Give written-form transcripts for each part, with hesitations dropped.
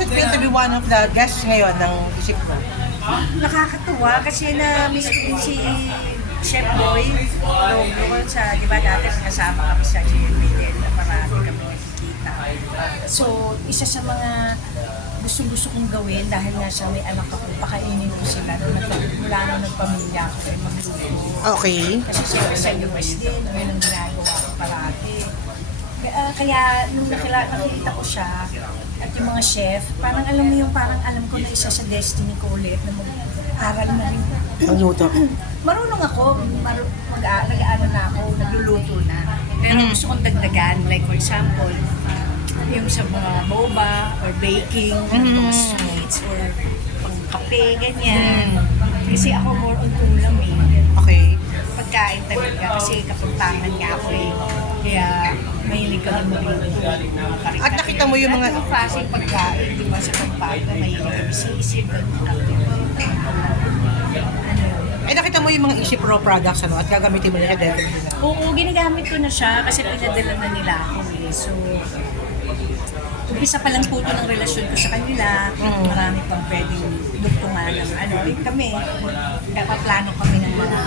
It feel to be one of the guests ngayon ng Isip Ko? Nakakatuwa kasi na-miss ko din si Chef Boy. Logro ko sa, di ba dati kasama kami sa GMA na marami kami nakikita. So, isa sa mga gusto kong gawin dahil nga siya may anak ako, pakainin ko sila. Mula nung nagpamilya ako ay magluto. Okay. Kasi siyempre sa US din, yun ang ginagawa ko parati. Kaya nung nakita ko siya at yung mga chef, parang alam mo yung parang alam ko na isa sa destiny ko ulit na mag-aral na rin. Ang luto. Marunong ako, nag-aaral na ako, nagluluto na. Pero gusto kong dagdagan, like for example, yung sa mga boba or baking, mga sweets or pang kape, ganyan. Kasi ako more on ulam eh. Okay. Pagkain talaga kasi kapuntangan nga ako eh. Kaya mahilig kami magluto. At nakita mo yung mga... At yung klaseng pagkain, di ba sa Pampanga, mahilig kami sa isip, Ay, nakita mo yung mga Isip Raw products at gagamitin mo nila dito. Oo, ginagamit ko na siya kasi pinadala na nila ako eh. So, umpisa pa lang po ito ng relasyon ko sa kanila. Marami pang pwedeng dugtungan ng kami. Paplano kami ng mga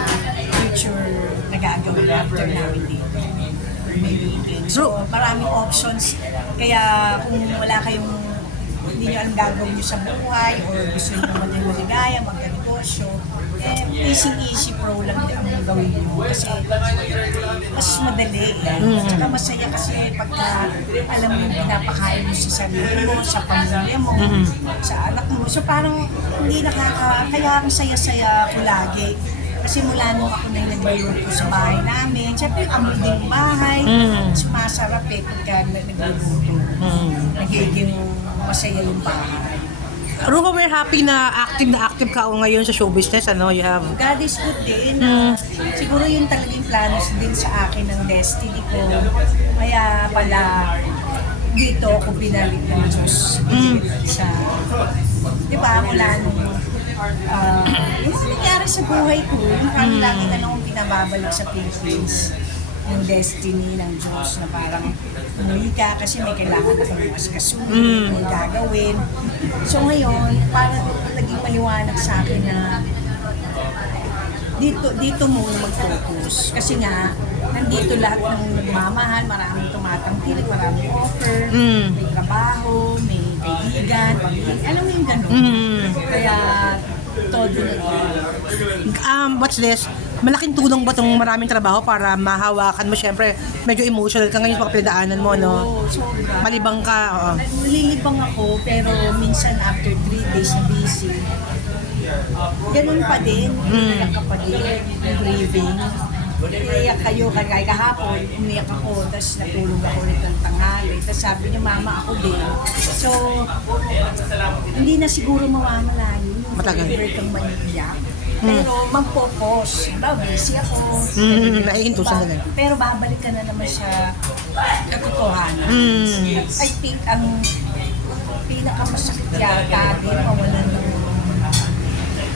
future na gagawin after namin dito. May meeting. So, maraming options. Kaya kung wala kayong hindi nyo alam gagawin nyo sa buhay or gusto nyo maging maligaya, magka-negosyo, Easy Pro lang din ang gawin mo kasi mas madali eh. Tsaka masaya kasi pagka alam mo yung pinapakain mo sa sarili mo, sa pamilya mo, sa anak mo. So parang hindi kaya ang saya-saya ko lagi. Kasi mula nung ako na yung nagluluto sa bahay namin, siyempre yung amoy din yung bahay, sumasarap eh pagka nagluluto. Nagiging masaya yung bahay. Rufa, we're happy na active ka ngayon sa show business. You have... God is good din. Siguro yun talagang planos din sa akin ng destiny ko. Kaya pala dito ako binalik ng Diyos. Sa, di ba, mula nung yung nangyari sa buhay ko, yung parang lagi na lang akong pinababalik sa Philippines. Yung destiny ng Diyos na parang umuwi ka kasi may kailangan na kami mas kasunin, may gagawin. So ngayon, parang naging maliwanag sa akin na dito muna mag-focus. Kasi nga, nandito lahat ng nagmamahal, maraming tumatangkilik, maraming offer, may trabaho, may kaibigan, pamilya, alam mo yung gano'n. Kaya, todo na to. What's this? Malaking tulong ba itong maraming trabaho para mahawakan mo? Siyempre, medyo emotional ka ngayon sa pinagdaanan mo, no? Oo, sobra. Malibang ka, oo. Nalilibang ako, pero minsan after 3 days na busy, ganun pa din, umiyak ka pa din, grieving. Umiyak kayo, kagaya kahapon, umiyak ako, tapos natulog ako ulit ng tanghali. Tapos sabi niya, mama ako din. So, hindi na siguro mawawala yun. Matagal. Forever kang maniiyak. Pero mag-focus. Diba, busy ako. Naihintusan na lang. Pero babalik ka na naman sa katotohanan. I think ang pinakamasakit yata din mawalan ng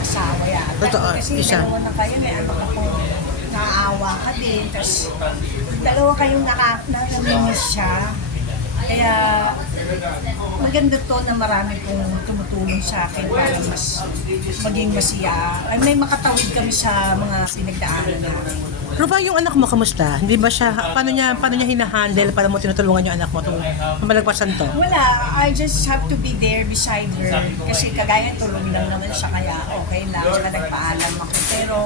asawa yata. Totoo, Kasi isa. dalawa na kayo, may anak ako, naaawa ka din. Tapos dalawa kayong namimiss siya. Kaya maganda to na marami pong tumutulong sa akin para mas maging masaya. Ay, may makatawid kami sa mga pinagdaanan namin. Rufa, yung anak mo, kamusta? Hindi ba siya, paano niya hinahandle? Paano mo tinutulungan yung anak mo itong malagpasan to? Wala, I just have to be there beside her. Kasi kagaya tulong lang naman siya, kaya okay lang. Tsaka nagpaalam ako. Pero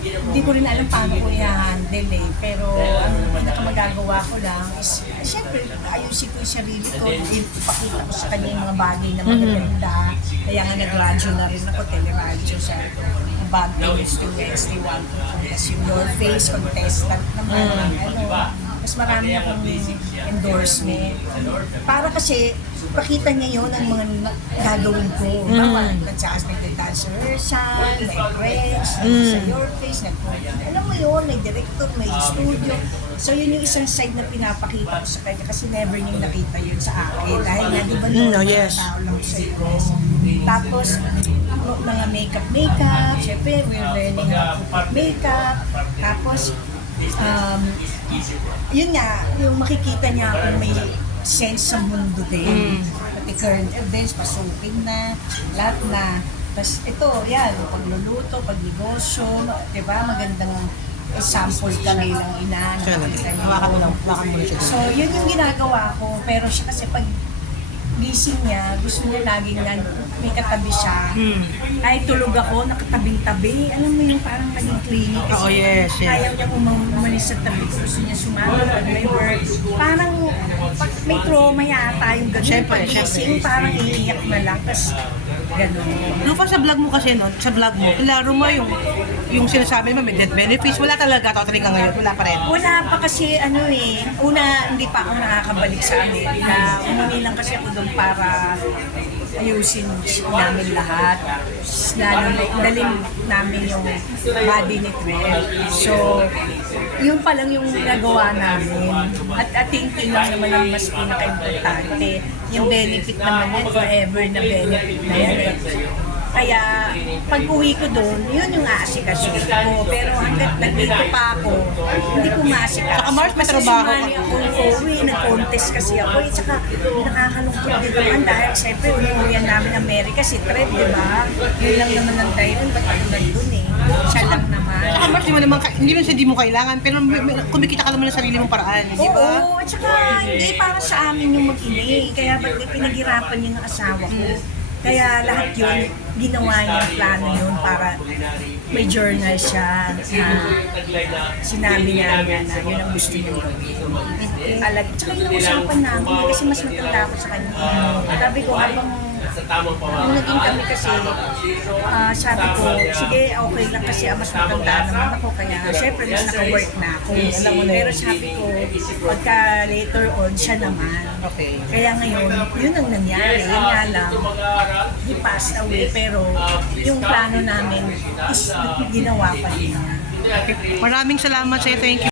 hindi ko rin alam paano ko i-handle eh. Pero ang pinakamagagawa ko lang is, syempre, ayusin ko yung sarili ko. Ipakita ko sa kanya yung mga bagay na magaganda. Kaya nga nag-radyo na rin ako, teleradyo sa Bad News to Wednesday 1 to yung Your Face contestant naman. Mas marami akong endorsement. Para kasi, pakita niya yun ang mga gagawin ko. Nag-jazz, nag-dance rehearsal, may friends, sa Your Face, alam mo yun, may director, may studio. So yun yung isang side na pinapakita ko sa kanya kasi never niyong nakita yun sa akin. Dahil nga, di ba tao lang sa US. Tapos, mga makeup, syempre, we're learning how to put makeup. Tapos, yun nga, yung makikita niya kung may sense sa mundo din. current events, pasukin na, lahat na. Tapos ito, yan, pagluluto, pagnegosyo, di ba? Magandang example ka bilang ina. Hawakan mo na siya. So, yun yung ginagawa ko. Pero siya kasi pag gising niya, gusto niya laging may katabi siya. Kahit tulog ako, nakatabing-tabi. Alam mo yung parang naging clinic. Kasi Oo, yes. ayaw niya umalis sa tabi ko. Gusto niya sumama pag may work. Parang pag may trauma yata yung gano'n. Siyempre, Pag gising, siyempre. parang iiyak na lang. Tapos gano'n. Lupa sa vlog mo kasi, no? Sa vlog mo, klaro mo yung sinasabi mo, may death benefits. Wala talaga, totally ka ngayon. Wala pa rin. Wala pa kasi una hindi pa ako nakakabalik sa Amerika. Umuni lang kasi ako doon para ayusin namin lahat. Lalo na dalhin namin yung body ni Trent. So, yun pa lang yung nagawa namin. At thinking lang naman ang mas pinaka-importante. Yung benefit naman yan, forever na benefit na yan. Kaya, pag uwi ko doon, yun yung aasikasuhin ko. Pero hanggat nandito pa ako, hindi ko maasikaso. Saka Mars, may Kasi trabaho ka. sumali ako uwi, nag-contest kasi ako. Tsaka nakakalungkot din naman dahil siyempre uwihan namin Amerika, si Trent, di ba? Yun lang naman ang dahilan, ba't ako nandun eh. Siya lang naman. Saka Mars, hindi man sa di mo kailangan, pero kumikita ka naman ng sarili mong paraan, di ba? Oo, at saka hindi para sa amin yung mag-ina eh. Kaya ba't pinaghirapan niya ng asawa ko. Kaya lahat yun, ginawa niya yung plano yun para may journal siya na sinabi niya na yun ang gusto niya gawin. Tsaka yung usapan namin kasi mas matanda ako sa kanya. Sabi ko habang nung naging kami kasi, sabi ko, sige, okay lang kasi mas matanda naman ako. Kaya syempre mas naka-work na ako. Pero sabi ko, pagka later on, siya naman. Okay. Kaya ngayon, yun ang nangyari. Yun nga lang, he passed away. Pero yung plano namin is ginawa pa rin niya. Maraming salamat sa'yo. Thank you.